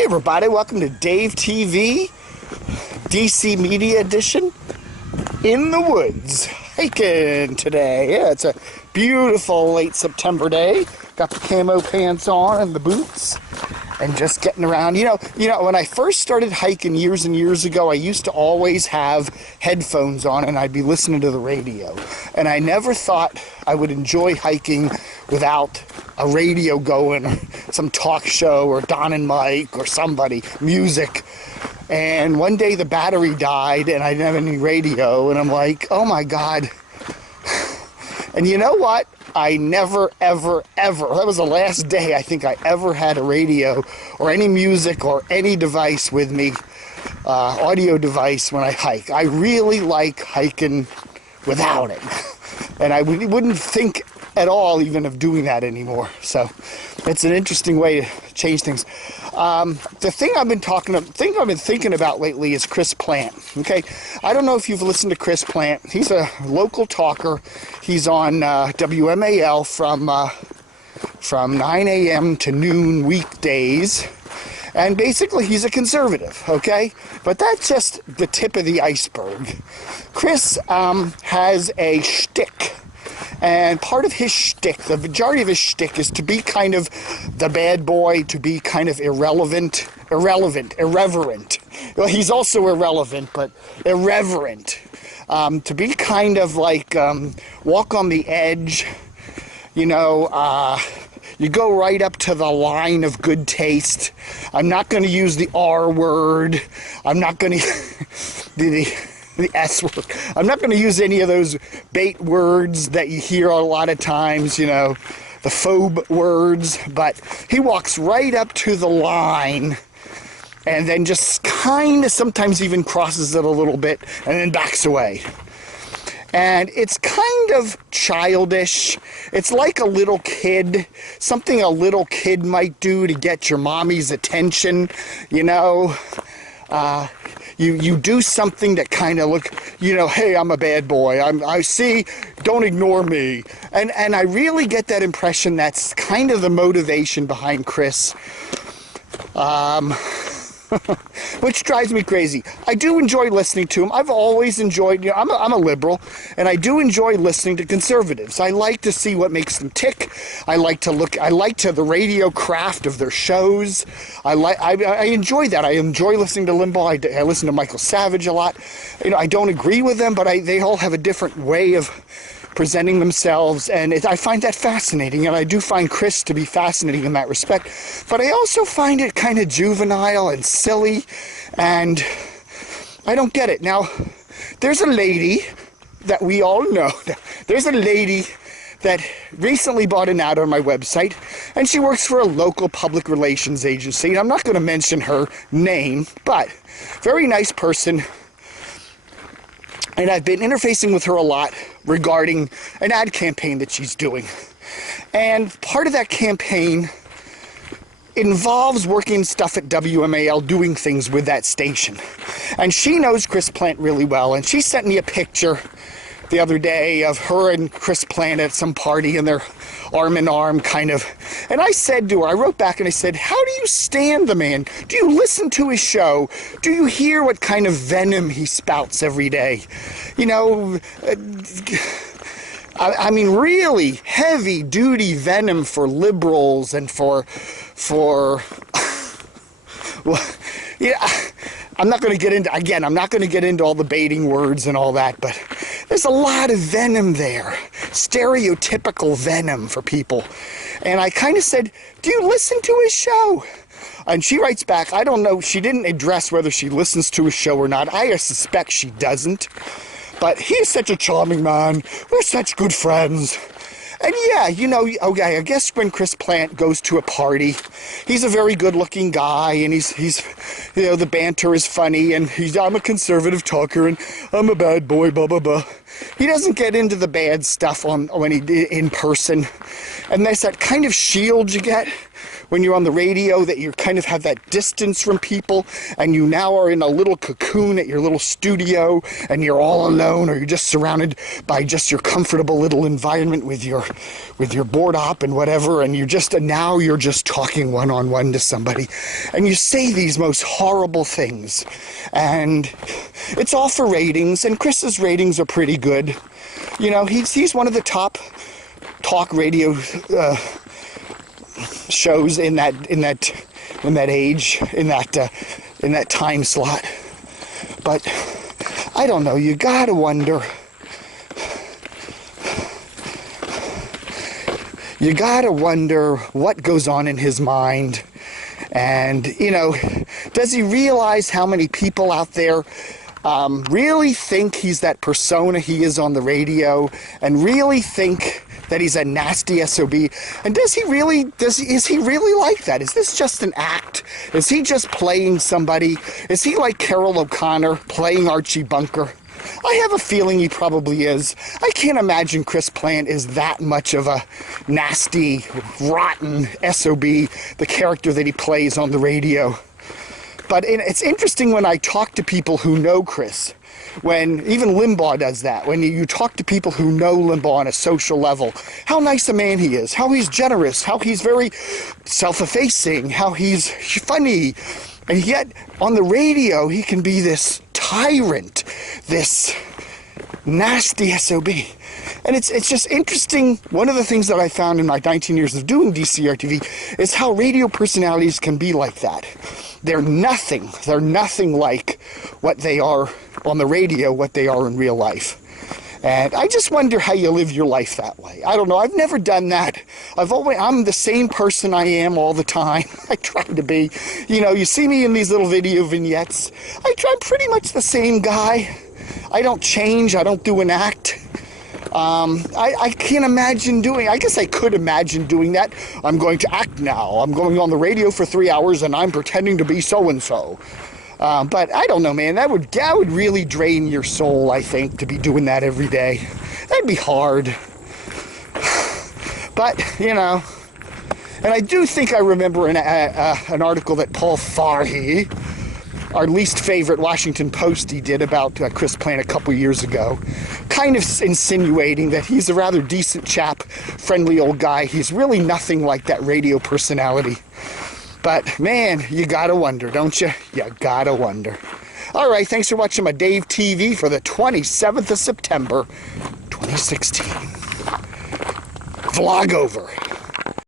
Hey everybody, welcome to Dave TV, DC Media Edition, in the woods, hiking today. Yeah, it's a beautiful late September day. Got the camo pants on and the boots, and just getting around. You know, when I first started hiking years and years ago, I used to always have headphones on and I'd be listening to the radio. And I never thought I would enjoy hiking without a radio going, or some talk show, or Don and Mike, or somebody, music. And one day the battery died and I didn't have any radio, and I'm like, oh my God. And you know what? I never, ever, that was the last day I think I ever had a radio or any music or any device with me, audio device, when I hike. I really like hiking without it. And I wouldn't think at all even of doing that anymore. So it's an interesting way to change things. The thing I've been thinking about lately is Chris Plante. Okay, I don't know if you've listened to Chris Plante. He's a local talker. He's on WMAL from 9 a.m. to noon weekdays. And basically, he's a conservative, okay? But that's just the tip of the iceberg. Chris has a shtick. And part of his shtick, the majority of his shtick, is to be kind of the bad boy, to be kind of irreverent. Well, he's also irrelevant, but irreverent. To be kind of like walk on the edge, you know, you go right up to the line of good taste. I'm not going to use the R word. I'm not going to the S word. I'm not going to use any of those bait words that you hear a lot of times, you know, the phobe words. But he walks right up to the line and then just kind of sometimes even crosses it a little bit and then backs away. And it's kind of childish. It's like a little kid, something a little kid might do to get your mommy's attention, you know. You do something that kind of look, you know, hey, I'm a bad boy. I see, don't ignore me. And I really get that impression that's kind of the motivation behind Chris. Which drives me crazy. I do enjoy listening to him. I've always enjoyed, you know, I'm a liberal, and I do enjoy listening to conservatives. I like to see what makes them tick. I like to the radio craft of their shows. I enjoy that. I enjoy listening to Limbaugh. I listen to Michael Savage a lot. You know, I don't agree with them, but they all have a different way of presenting themselves, and I find that fascinating, and I do find Chris to be fascinating in that respect. But I also find it kind of juvenile and silly, and I don't get it. Now, there's a lady that we all know. There's a lady that recently bought an ad on my website, and she works for a local public relations agency. I'm not going to mention her name, but very nice person. And I've been interfacing with her a lot regarding an ad campaign that she's doing. And part of that campaign involves working stuff at WMAL, doing things with that station. And she knows Chris Plante really well, and she sent me a picture the other day of her and Chris Plante at some party, and they're arm in arm, kind of. And I said to her, I wrote back and I said, how do you stand the man? Do you listen to his show? Do you hear what kind of venom he spouts every day? You know, I mean, really heavy-duty venom for liberals and for well, yeah. I'm not going to get into, again, I'm not going to get into all the baiting words and all that, but there's a lot of venom there, stereotypical venom for people. And I kind of said, do you listen to his show? And she writes back, I don't know, she didn't address whether she listens to his show or not. I suspect she doesn't. But he's such a charming man. We're such good friends. And yeah, you know, okay, I guess when Chris Plante goes to a party, he's a very good-looking guy, and he's, you know, the banter is funny, and I'm a conservative talker, and I'm a bad boy, blah, blah, blah. He doesn't get into the bad stuff when he in person, and there's that kind of shield you get when you're on the radio, that you kind of have that distance from people, and you now are in a little cocoon at your little studio, and you're all alone, or you're just surrounded by just your comfortable little environment with your board op and whatever, and now you're just talking one-on-one to somebody, and you say these most horrible things, and it's all for ratings, and Chris's ratings are pretty good. You know, he's one of the top talk radio shows in that age, in that time slot. But I don't know, you gotta wonder. You gotta wonder what goes on in his mind. And, you know, does he realize how many people out there really think he's that persona he is on the radio, and really think that he's a nasty SOB? And is he really like that? Is this just an act? Is he just playing somebody? Is he like Carol O'Connor playing Archie Bunker? I have a feeling he probably is. I can't imagine Chris Plante is that much of a nasty, rotten SOB, the character that he plays on the radio. But it's interesting when I talk to people who know Chris, when even Limbaugh does that, when you talk to people who know Limbaugh on a social level, how nice a man he is, how he's generous, how he's very self-effacing, how he's funny, and yet on the radio he can be this tyrant, this nasty SOB. And it's just interesting. One of the things that I found in my 19 years of doing DCR TV is how radio personalities can be like that. They're nothing like what they are on the radio, what they are in real life. And I just wonder how you live your life that way. I don't know. I've never done that. I'm the same person I am all the time. I try to be. You know, you see me in these little video vignettes. I'm pretty much the same guy. I don't change. I don't do an act. I can't imagine I guess I could imagine doing that. I'm going to act now. I'm going on the radio for 3 hours and I'm pretending to be so-and-so. But I don't know, man. That would really drain your soul, I think, to be doing that every day. That'd be hard. But, you know, and I do think I remember an article that Paul Farhi, our least favorite Washington Postie, did about Chris Plante a couple years ago, kind of insinuating that he's a rather decent chap, friendly old guy. He's really nothing like that radio personality. But, man, you gotta wonder, don't you? You gotta wonder. All right, thanks for watching my Dave TV for the 27th of September, 2016. Vlog over.